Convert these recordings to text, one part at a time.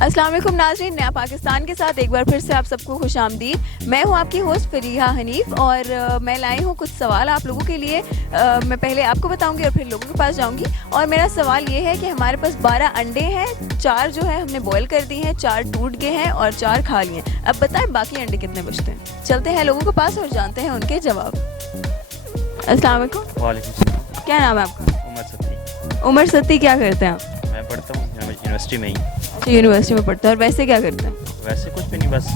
अस्सलाम वालेकुम नाज़रीन, नया पाकिस्तान के साथ एक बार फिर से आप सबको खुशामदीद। मैं हूं आपकी होस्ट फरीहा हनीफ और मैं लाई हूं कुछ सवाल आप लोगों के लिए। मैं पहले आपको बताऊंगी और फिर लोगों के पास जाऊंगी। और मेरा सवाल ये है कि हमारे पास 12 अंडे हैं, 4 जो है हमने बॉयल कर दिए हैं, 4 टूट गए हैं और 4 खा लिए हैं। अब बताएं बाकी अंडे कितने बचते हैं। चलते हैं लोगों के पास और जानते हैं उनके जवाब। अस्सलाम वालेकुम। वालेकुम सलाम। क्या नाम है आपका? उमर सत्ती। उमर सत्ती, क्या करते हैं आप? मैं पढ़ता हूँ यूनिवर्सिटी में ही। अच्छा, यूनिवर्सिटी में पढ़ते हैं। और वैसे क्या करते हैं? वैसे कुछ भी नहीं, बस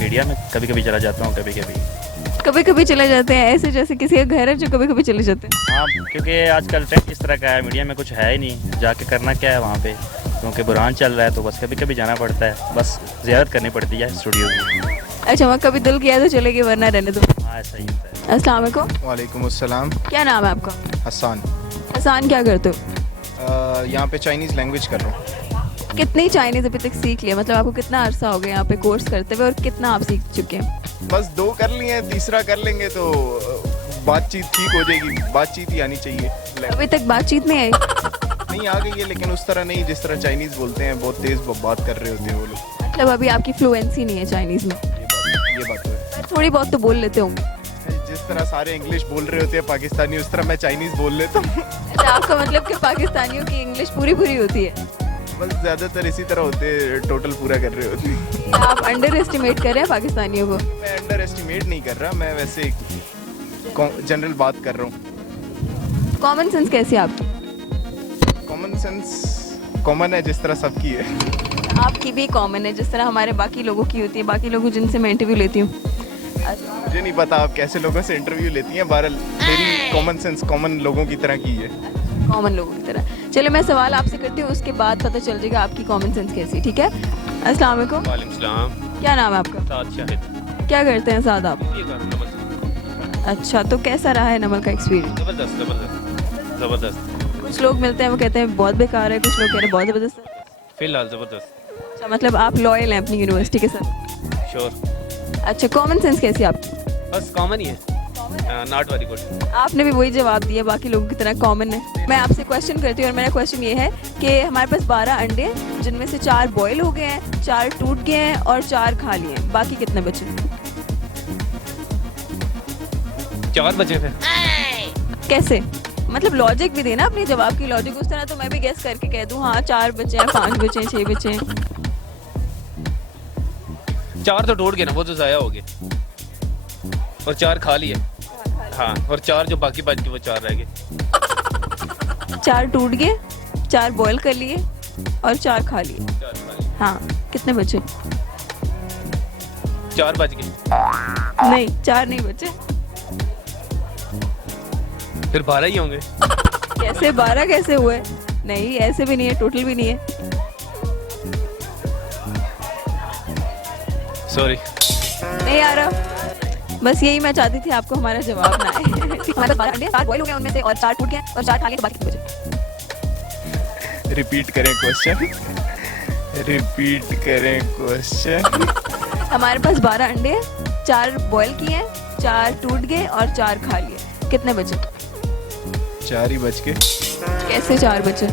मीडिया में कभी कभी चला जाता हूँ, कभी कभी। कभी कभी चले जाते हैं, ऐसे जैसे किसी का घर है जो कभी कभी चले जाते हैं। हाँ, क्योंकि आजकल ट्रेंड इस तरह का है, मीडिया में कुछ है ही नहीं, जाके करना क्या है वहाँ पे, क्योंकि बुरहान चल रहा है तो बस कभी कभी जाना पड़ता है, बस ज़ियारत करनी पड़ती है स्टूडियो की। अच्छा, वहाँ कभी दिल किया तो चले गए, वरना रहने दो। हाँ, ऐसा ही होता है। अस्सलाम वालेकुम। वालेकुम अस्सलाम। क्या नाम है आपका? हसन। हसान, क्या करते हो? यहाँ पे चाइनीज़ लैंग्वेज कर रहा हूँ। कितनी चाइनीज़ अभी तक सीख लिया? मतलब आपको कितना अरसा हो गया यहाँ पे कोर्स करते हुए और कितना आप सीख चुके हैं? बस 2 कर लिए हैं, तीसरा कर लेंगे तो बातचीत ठीक हो जाएगी। बातचीत ही आनी चाहिए। अभी तक बातचीत नहीं आई? नहीं, आ गई है लेकिन उस तरह नहीं जिस तरह चाइनीज़ बोलते हैं, बहुत तेज़ बात कर रहे होते हैं वो लोग। मतलब अभी आपकी फ्लुएंसी नहीं है चाइनीज़ में? ये बात तो है। थोड़ी बहुत तो बोल लेते होंगे। जिस तरह सारे इंग्लिश बोल रहे होते हैं पाकिस्तानी, उस तरह मैं चाइनीज़ बोल लेता हूँ। अच्छा, आपका मतलब कि पाकिस्तानियों की इंग्लिश पूरी पूरी होती है? बस ज़्यादातर इसी तरह होते हैं, टोटल पूरा कर रहे होते हैं। आप अंडर एस्टिमेट कर रहे हैं पाकिस्तानियों को? मैं अंडर एस्टिमेट नहीं कर रहा, मैं वैसे जनरल बात कर रहा हूँ। कॉमन सेंस कैसी है आपकी? कॉमन सेंस कॉमन है जिस तरह सबकी है। आपकी भी कॉमन है जिस तरह हमारे बाकी लोगों की होती है, बाकी लोगों जिनसे मैं इंटरव्यू लेती हूँ। मुझे नहीं पता आप कैसे लोगों से इंटरव्यू लेती हैं, बहरहाल मेरी कॉमन सेंस कॉमन लोगों की तरह की है। कॉमन लोगों की तरह। चलो मैं सवाल आपसे करती हूँ, उसके बाद पता चल जाएगा आपकी कॉमन सेंस कैसी। ठीक है? अस्सलाम वालेकुम। वालेकुम सलाम। क्या नाम है आपका? साद शाहिद। क्या करते हैं साद आप? ये कर नमल। अच्छा, तो कैसा रहा है नमल का एक्सपीरियंस? ज़बरदस्त ज़बरदस्त ज़बरदस्त। कुछ लोग मिलते हैं वो कहते हैं बहुत बेकार है, कुछ लोग कह रहे हैं बहुत ज़बरदस्त है। फिलहाल ज़बरदस्त। अच्छा, मतलब आप लॉयल हैं अपनी यूनिवर्सिटी के साथ? श्योर। अच्छा, कॉमन सेंस कैसी है आपकी? बस कॉमन ही है, नॉट वेरी गुड। आपने भी वही जवाब दिया, बाकी लोगों की तरह कॉमन है। मैं आपसे क्वेश्चन करती हूँ और मेरा क्वेश्चन ये है कि हमारे पास 12 अंडे हैं, जिनमें से 4 बॉयल हो गए हैं, 4 टूट गए हैं और 4 खा लिए हैं। बाकी कितने बचे? 4 बजे थे। कैसे? मतलब लॉजिक भी देना अपने जवाब की लॉजिक, उस तरह तो मैं भी गेस करके कह दूं हाँ 4 बचे हैं, 5 बचे हैं, 6 बचे हैं। 4 तो टूट गए ना, वो तो ज़ाया हो गए, और 4 खा लिए। हाँ, और 4 जो बाकी बच गए वो 4 रह गए। 4 टूट गए, 4 बॉयल कर लिए और 4 खा लिए। 4 खा लिए। हाँ, कितने बचे? 4 बच गए। नहीं, 4 नहीं बचे। फिर 12 ही होंगे। कैसे 12 कैसे हुए? नहीं, ऐसे भी नहीं है, टोटल भी नहीं है। सॉरी। नहीं आ रहा। बस यही मैं चाहती थी, आपको हमारा जवाब ना आए। हमारे 12 अंडे, 4 बॉयल हो गए उनमें से और 4 टूट गए और 4 खा लिए, तो बाकी कितने बचे? रिपीट करें क्वेश्चन। रिपीट करें क्वेश्चन। हमारे पास 12 अंडे हैं, 4 बॉयल किए हैं, 4 टूट गए और 4 खा लिए। कितने बचे? 4 ही बच के। कैसे 4 बचे?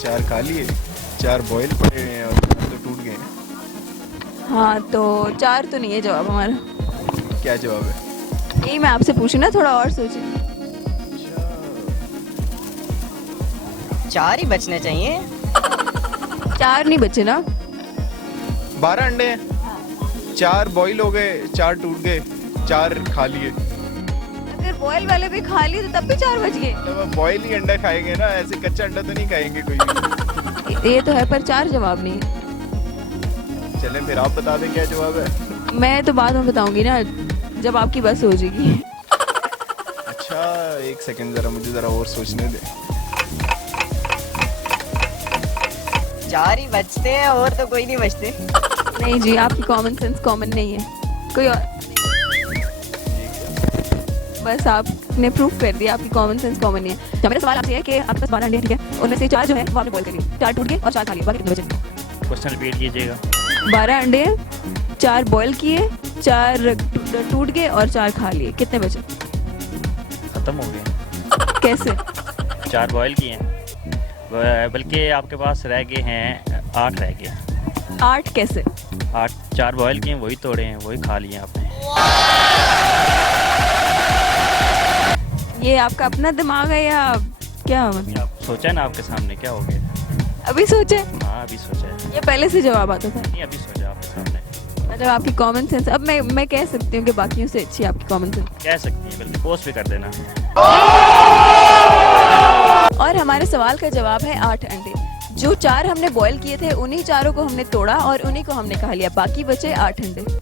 4 खा लिए, 4 बॉयल पड़े हैं और 4 तो टूट गए हैं। हाँ, तो 4 तो नहीं है जवाब हमारा। क्या जवाब है? यही मैं आपसे पूछूं ना, थोड़ा और सोचिए। 4 ही बचने चाहिए। 4 नहीं बचे ना? 12 अंडे हैं, 4 बॉयल हो गए, 4 टूट गए, 4 खा लिए। अगर बॉयल वाले भी खा लिए तो तब भी 4 बच गए। मतलब अब बॉयल ही अंडा खाएंगे ना, ऐसे कच्चा अंडा तो नहीं खाएंगे कोई भी। ये तो है, पर 4 जवाब नहीं है। चलें फिर आप बता दें क्या जवाब है। मैं तो बाद में बताऊंगी ना, जब आपकी बस हो जाएगी। अच्छा, 1 सेकंड, जरा मुझे जरा और सोचने दे। 4 ही बचते हैं और तो कोई नहीं बचते। नहीं जी, आपकी कॉमन सेंस कॉमन नहीं है, कोई और। बस आपने प्रूफ कर दिया आपकी कॉमन सेंस कॉमन नहीं है। तो मेरा सवाल आपसे है कि आपके पास 12 अंडे, ठीक है, उनमें से 4 जो है वो आपने बॉयल कर लिए, 4 टूट गए और 4 खा लिए, बाकी कितने बचे? क्वेश्चन रिपीट कीजिएगा। 12 अंडे, 4 बॉयल किए, 4 टूट गए और 4 खा लिए। कितने बचे? ख़त्म हो गए। कैसे? 4 बॉयल किए हैं, बल्कि आपके पास रह गए हैं 8 रह गए। 8 कैसे? 4 बॉयल किए वही तोड़े हैं वही खा लिए आपने। ये आपका अपना दिमाग है या क्या? मतलब आप सोचा है ना आपके सामने क्या हो गया? अभी सोचे हाँ अभी सोचा है। या पहले से जवाब आता था? नहीं अभी सोचा आपके सामने। मतलब आपकी कॉमन सेंस, अब मैं कह सकती हूँ कि बाकियों से अच्छी आपकी कॉमन सेंस। कह सकती हैं बल्कि पोस्ट भी कर देना। और हमारे सवाल का जवाब है 8 अंडे। जो 4 हमने बॉयल किए थे उन्हीं चारों को हमने तोड़ा और उन्हीं को हमने खा लिया, बाकी बचे 8 अंडे।